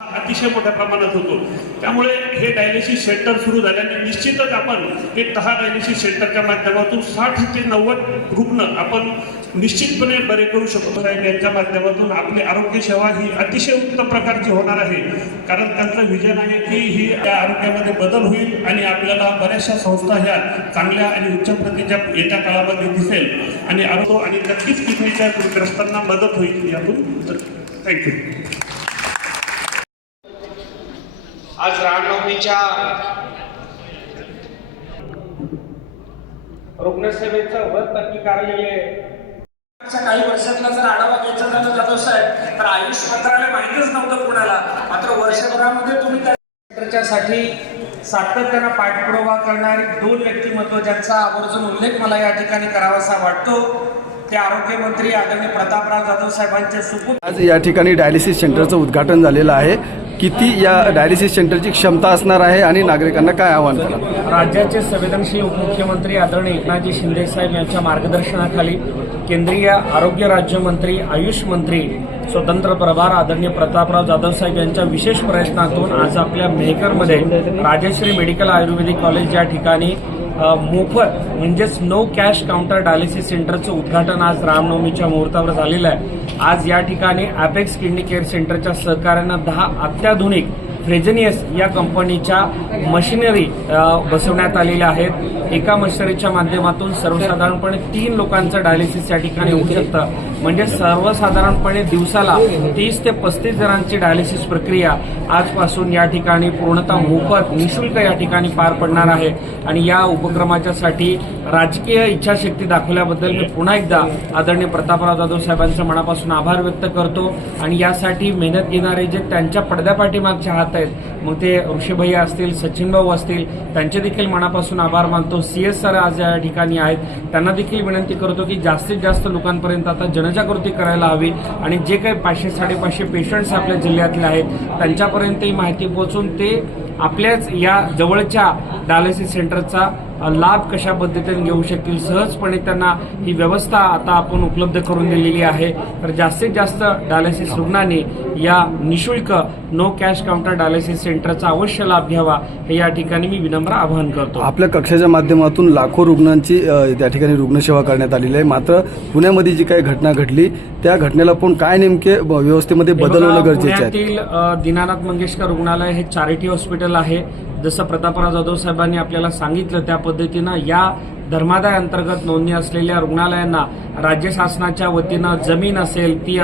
अतिशय मोठ्या प्रमाणात होतो. त्यामुळे हे डायलिसिस सेंटर सुरू झाल्याने निश्चितच आपण हे दहा डायलिसिस सेंटरच्या माध्यमातून साठ ते नव्वद रुग्ण आपण निश्चितपणे बरे करू शकतो साहेब. यांच्या माध्यमातून आपली आरोग्य सेवा ही अतिशय उत्तम प्रकारची होणार आहे. कारण त्यांचं विजन आहे की ही त्या आरोग्यामध्ये बदल होईल आणि आपल्याला बऱ्याचशा संस्था ह्या चांगल्या आणि उच्च प्रतीच्या येत्या काळामध्ये दिसेल. आणि आरोग्य आणि नक्कीच किडनीच्या ग्रस्तांना मदत होईल यातून. थँक्यू आज रामनवमीच्या रुग्णसेवेचं वर नक्की कार्यालय काही वर्षातला जर आढावा घ्यायचा झाला जाधव साहेब तर आयुष मंत्रालय माहितीच नव्हतं कुणाला. मात्र वर्षभरामध्ये तुम्ही त्या साठी सातत्यानं पाठपुरावा करणारी दोन व्यक्तिमत्व ज्यांचा आवर्जून उल्लेख मला या ठिकाणी करावासा वाटतो ते आरोग्यमंत्री आदरणीय प्रतापराव जाधव साहेबांचे सुपूत आज या ठिकाणी डायलिसिस सेंटरचं उद्घाटन झालेलं आहे. किती या डायलिसिस सेंटरची क्षमता असणार आहे आणि नागरिकांना काय आव्हान करा राज्याचे संवेदनशील उपमुख्यमंत्री आदरणीय एकनाथजी शिंदे साहेब यांच्या मार्गदर्शनाखाली केंद्रीय आरोग्य राज्यमंत्री आयुष मंत्री स्वतंत्र प्रभार आदरणीय प्रतापराव जाधव साहेब यांच्या विशेष प्रयत्नातून आज आपल्या मेहकरमध्ये राजश्री मेडिकल आयुर्वेदिक कॉलेज या ठिकाणी मोफत म्हणजेच नो कॅश काउंटर डायलिसिस सेंटरचं उद्घाटन आज रामनवमीच्या मुहूर्तावर झालेलं आहे. आज या ठिकाणी अपेक्स किडनी केअर सेंटरच्या सहकार्यानं दहा अत्याधुनिक फ्रेजनियस या कंपनीच्या मशिनरी बसवण्यात आलेल्या आहेत. एका मशिनरीच्या माध्यमातून सर्वसाधारणपणे तीन लोकांचं डायलिसिस या ठिकाणी होऊ शकतं. म्हणजे सर्वसाधारणपणे दिवसाला तीस ते पस्तीस जणांची डायलिसिस प्रक्रिया आजपासून या ठिकाणी पूर्णतः मोफत निशुल्क या ठिकाणी पार पडणार आहे. आणि या उपक्रमाच्यासाठी राजकीय इच्छाशक्ती दाखवल्याबद्दल मी पुन्हा एकदा आदरणीय प्रतापराव जाधव साहेबांचं मनापासून आभार व्यक्त करतो. आणि यासाठी मेहनत घेणारे जे त्यांच्या पडद्यापाठीमागचे हात आहेत मग ते ऋषभैया असतील सचिन भाऊ असतील त्यांचे देखील मनापासून आभार मानतो. सी एस सर आज या ठिकाणी आहेत. त्यांना देखील विनंती करतो की जास्तीत जास्त लोकांपर्यंत आता जनजागृती करायला हवी आणि जे काही पाचशे साडेपाचशे पेशंट्स आपल्या जिल्ह्यातले आहेत त्यांच्यापर्यंत ही माहिती पोहोचून ते आपल्याच या जवळच्या डायलिसिस सेंटरचा लाभ कशा पद्धतीने घेऊ शकतील सहजपणे त्यांना ही व्यवस्था आता आपण उपलब्ध करून दिलेली आहे. तर जास्तीत जास्त डायलिसिस रुग्णांनी या निशुल्क नो कॅश काउंटर डायलिसिस सेंटरचा अवश्य लाभ घ्यावा हे या ठिकाणी मी विनम्र आवाहन करतो. आपल्या कक्षाच्या माध्यमातून लाखो रुग्णांची त्या ठिकाणी रुग्णसेवा करण्यात आलेली आहे. मात्र पुण्यामध्ये जी काही घटना घडली त्या घटनेला पण काय नेमके व्यवस्थेमध्ये बदल बघा, होणं गरजेचे आहे? दीनानाथ मंगेशकर रुग्णालय हे चॅरिटी हॉस्पिटल आहे. जसं प्रतापराव जाधव साहेबांनी आपल्याला सांगितलं त्या पद्धतीनं या धर्मादाय अंतर्गत नोंदणी असलेल्या रुग्णालयांना राज्य शासनाच्या वतीनं जमीन असेल ती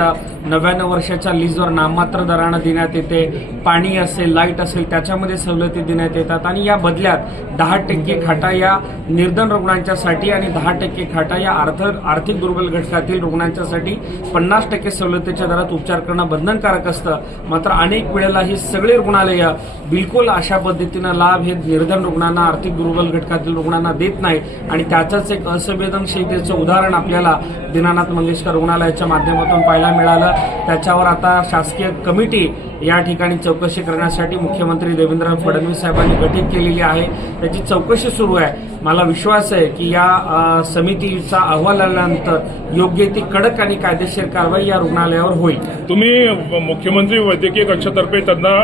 नव्याण्णव वर्षाच्या लीजवर नाममात्र दरानं देण्यात येते. पाणी असेल लाइट असेल त्याच्यामध्ये सवलती देण्यात येतात. आणि या बदल्यात दहा टक्के खाटा या निर्धन रुग्णांच्यासाठी आणि दहा टक्के खाटा या अर्थ आर्थिक दुर्बल घटकातील रुग्णांच्यासाठी पन्नास टक्के सवलतीच्या दरात उपचार करणं बंधनकारक असतं. मात्र अनेक वेळेला ही सगळी रुग्णालयं बिलकुल अशा पद्धतीनं लाभ हे निर्धन रुग्णांना आर्थिक दुर्बल घटकातील रुग्णांना देत नाही आणि त्याचंच एक असंवेदनशीलतेचं उदाहरण आपल्याला दीनानाथ मंगेशकर रुग्णालयाच्या माध्यमातून पाहायला मिळालं. त्याच्यावर आता शासकीय कमिटी या ठिकाणी चौकशी करण्यासाठी मुख्यमंत्री देवेंद्र फडणवीस साहेबांनी गठीत केलेली आहे. त्याची चौकशी सुरू आहे. मला विश्वास आहे की या समितीचा अहवाल आल्यानंतर योग्य ती कडक आणि कायदेशीर कारवाई या रुग्णालयावर होईल. तुम्ही मुख्यमंत्री वैद्यकीय कक्षातर्फे त्यांना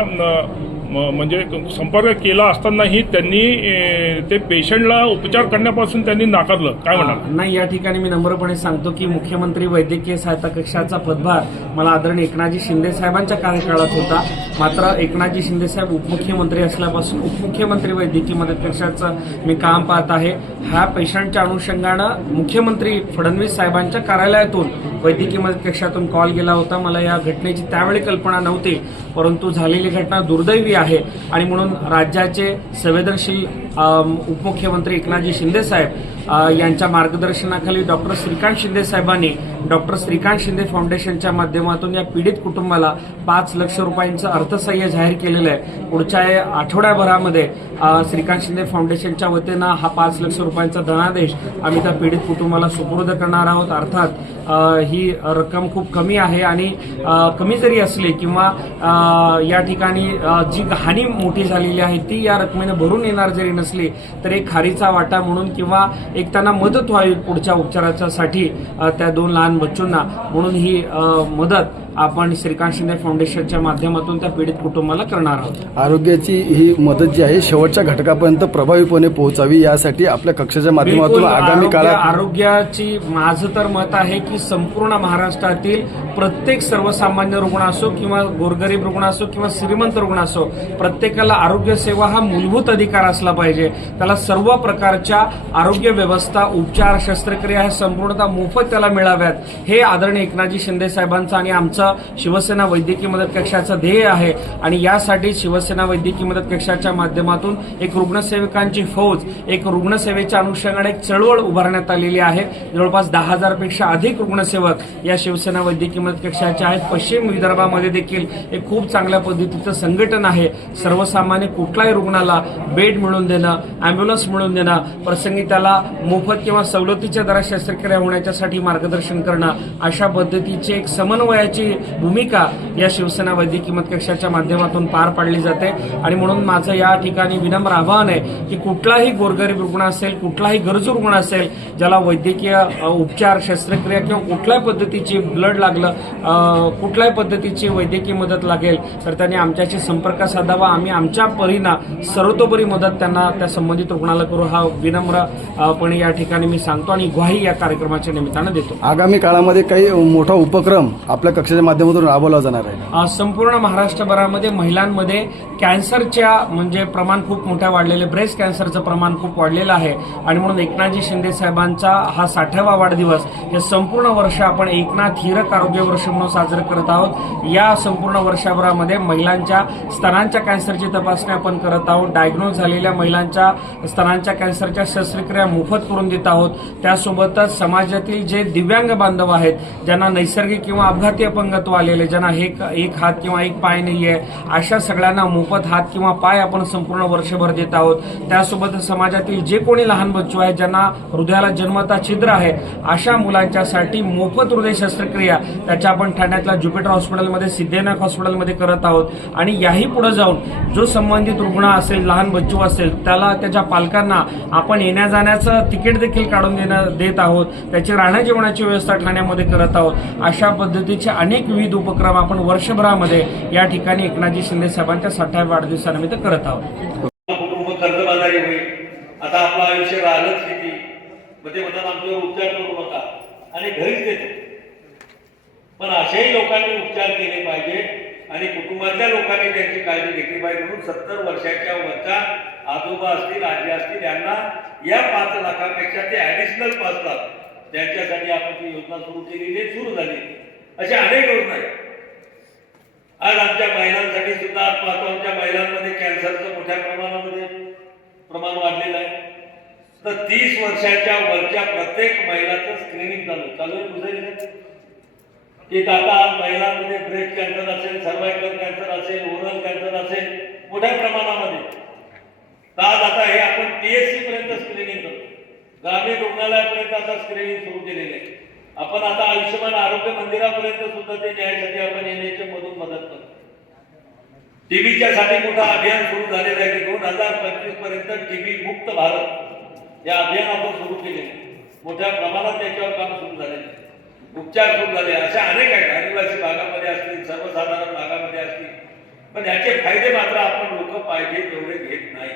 म्हणजे संपर्क केला असतानाही त्यांनी ते पेशंटला उपचार करण्यापासून त्यांनी नाकारलं. काय म्हणाल? नाही या ठिकाणी मी नम्रपणे सांगतो की मुख्यमंत्री वैद्यकीय सहायता कक्षाचा पदभार मला आदरणीय एकनाथजी शिंदे साहेबांच्या कार्यकाळात होता. मात्र एकनाथजी शिंदे साहेब उपमुख्यमंत्री असल्यापासून उपमुख्यमंत्री वैद्यकीय मदत कक्षाचं मी काम पाहत आहे. ह्या पेशंटच्या अनुषंगानं मुख्यमंत्री फडणवीस साहेबांच्या कार्यालयातून वैद्यकीय मदत कक्षातून कॉल गेला होता. मला या घटनेची त्यावेळी कल्पना नव्हती परंतु झालेली घटना दुर्दैवी आहे. आणि म्हणून राज्याचे संवेदनशील उपमुख्यमंत्री एकनाथजी शिंदे साहेब यांच्या मार्गदर्शनाखाली डॉक्टर श्रीकांत शिंदे साहेबांनी डॉक्टर श्रीकांत शिंदे फाउंडेशनच्या माध्यमातून या पीडित कुटुंबाला पाच लक्ष रुपयांचं अर्थसहाय्य जाहीर केलेलं आहे. पुढच्या आठवड्याभरामध्ये श्रीकांत शिंदे फाउंडेशनच्या वतीनं हा पाच लक्ष रुपयांचा धनादेश आम्ही त्या पीडित कुटुंबाला सुपूर्द करणार आहोत. अर्थात ही रक्कम खूप कमी आहे आणि कमी जरी असली किंवा या ठिकाणी जी हानी मोठी झालेली आहे ती या रकमेने भरून येणार जरी नसली तर एक खारीचा वाटा म्हणून किंवा एक त्यांना मदत व्हावी पुढच्या उपचाराच्यासाठी त्या दोन लहान बच्चूंना. म्हणून ही मदत आपण श्रीकांत शिंदे फाउंडेशनच्या माध्यमातून त्या पीडित कुटुंबाला करणार आहोत. आरोग्याची ही मदत जी आहे शेवटच्या घटकापर्यंत प्रभावीपणे पोहोचावी यासाठी आपल्या कक्षाच्या माध्यमातून आगामी काळात आरोग्याची माझं तर मत आहे की संपूर्ण महाराष्ट्रातील प्रत्येक सर्वसामान्य रुग्ण असो किंवा गोरगरीब रुग्ण असो किंवा श्रीमंत रुग्ण असो प्रत्येकाला आरोग्य सेवा हा मूलभूत अधिकार असला पाहिजे. त्याला सर्व प्रकारच्या आरोग्य व्यवस्था उपचार शस्त्रक्रिया ह्या संपूर्णतः मोफत त्याला मिळाव्यात. हे आदरणीय एकनाथजी शिंदे साहेबांचं आणि आमचं शिवसेना वैद्यकीय मदत कक्षाचं ध्येय आहे. आणि यासाठी शिवसेना वैद्यकीय मदत कक्षाच्या माध्यमातून एक रुग्णसेवकांची फौज एक रुग्णसेवेच्या अनुषंगाने एक चळवळ उभारण्यात आलेली आहे. जवळपास दहा हजारपेक्षा अधिक रुग्णसेवक या शिवसेना वैद्यकीय मदत कक्षाचे आहेत. पश्चिम विदर्भामध्ये देखील एक खूप चांगल्या पद्धतीचं संघटन आहे. सर्वसामान्य कुठल्याही रुग्णाला बेड मिळून देणं अँब्युलन्स मिळून देणं प्रसंगी त्याला मोफत किंवा सवलतीच्या दरात शस्त्रक्रिया होण्याच्यासाठी मार्गदर्शन करणं अशा पद्धतीचे एक समन्वयाची भूमिका या शिवसेना वैद्यकीय कक्षाच्या माध्यमातून पार पाडली जाते. आणि म्हणून माझं या ठिकाणी विनम्र आवाहन आहे की कुठलाही गोरगरीब रुग्ण असेल कुठलाही गरजू रुग्ण असेल ज्याला वैद्यकीय उपचार शस्त्रक्रिया किंवा कुठल्याही पद्धतीची ब्लड लागलं कुठल्याही पद्धतीची वैद्यकीय मदत लागेल तर त्यांनी आमच्याशी संपर्क साधावा. आम्ही आमच्या परीनं सर्वतोपरी मदत त्यांना त्या संबंधित रुग्णाला करू. हा विनम्रपणे या ठिकाणी मी सांगतो आणि ग्वाही या कार्यक्रमाच्या निमित्तानं देतो. आगामी काळामध्ये काही मोठा उपक्रम आपल्या कक्षाच्या माध्यमातून राबवला जाणार आहे. अ, संपूर्ण महाराष्ट्रभरामध्ये महिलांमध्ये कॅन्सरच्या म्हणजे प्रमाण खूप मोठ्या वाढलेले ब्रेस्ट कॅन्सरचं प्रमाण खूप वाढलेलं आहे. आणि म्हणून एकनाथजी शिंदे साहेबांचा हा साठावा वाढदिवस हे संपूर्ण वर्ष आपण एकनाथ हिरक आरोग्य वर्ष म्हणून साजरं करत आहोत. या संपूर्ण वर्षभरामध्ये महिलांच्या स्तनांच्या कॅन्सरची तपासणी आपण करत आहोत. डायग्नोज झालेल्या महिलांच्या स्तनांच्या कॅन्सरच्या शस्त्रक्रिया मोफत करून देत आहोत. त्यासोबतच समाजातील जे दिव्यांग बांधव आहेत ज्यांना नैसर्गिक किंवा अपघाती अपंगत्व आलेले ज्यांना एक एक हात किंवा एक पाय नाही आहे अशा सगळ्यांना मोफत हात किंवा पाय आपण संपूर्ण वर्षभर देत आहोत. त्यासोबत समाजातील जे कोणी लहान बच्चू आहेत ज्यांना हृदयाला जन्मता छिद्र आहे अशा मुलांच्यासाठी मोफत हृदय शस्त्रक्रिया त्याच्या आपण ठाण्यातल्या ज्युपिटर हॉस्पिटलमध्ये सिद्धेनाथ हॉस्पिटलमध्ये करत आहोत. आणि याही पुढे जाऊन जो संबंधित रुग्ण असेल लहान बच्चू असेल त्याला त्याच्या पालकांना आपण येण्या जाण्याचं तिकीट देखील काढून देणं देत आहोत. त्याची राहण्या जेवणाची व्यवस्था ठाण्यामध्ये करत आहोत. अशा पद्धतीचे अनेक विविध उपक्रम आपण वर्षभरामध्ये या ठिकाणी एकनाथजी शिंदे साहेबांच्या साठाव्या वाढदिवसानिमित्त करत आहोत. कुटुंब कर्जबाजारी होईल. आता आपलं आयुष्य राहिलंच किती मग ते म्हणतात आमच्यावर उपचार करू नका. आणि घरीच देतो पण अशाही लोकांनी उपचार केले पाहिजे आणि कुटुंबातल्या लोकांनी त्यांची काळजी घेतली पाहिजे म्हणून सत्तर वर्षाच्या वरच्या आजोबा असतील आजी असतील यांना या पाच लाखापेक्षा ते ऍडिशनल पाच लाख त्यांच्यासाठी आपण ती योजना सुरू केलेली सुरू झाली. अशा अनेक योजना आहेत. आज आमच्या महिलांसाठी सुद्धा आज पाहतो आमच्या महिलांमध्ये कॅन्सरचं मोठ्या प्रमाणामध्ये प्रमाण वाढलेलं आहे. तर तीस वर्षाच्या वरच्या प्रत्येक महिलाचं स्क्रीनिंग चालू चालू आहे तुझं की आता आज महिलांमध्ये ब्रेस्ट कॅन्सर असेल सर्वायकल कॅन्सर असेल ओरल कॅन्सर असेल मोठ्या प्रमाणामध्ये. तर आज आता हे आपण पीएचसी पर्यंत स्क्रीनिंग करतो. ग्रामीण रुग्णालयापर्यंत आता स्क्रीनिंग सुरू केलेले आहे. आपण आता आयुष्यमान आरोग्य मंदिरापर्यंत सुद्धा ते न्यायासाठी आपण येण्याच्या मधून मदत करतो. टीबीच्या साठी मोठं अभियान सुरू झालेलं आहे. की दोन हजार पंचवीसपर्यंत टीबी मुक्त भारत या अभियान आपण सुरू केले मोठ्या प्रमाणात त्याच्यावर काम सुरू झाले उपचार सुरू झाले. अशा अनेक आहेत. आदिवासी भागामध्ये असतील सर्वसाधारण भागामध्ये असतील. पण याचे फायदे मात्र आपण लोक पाहिजे तेवढे घेत नाही.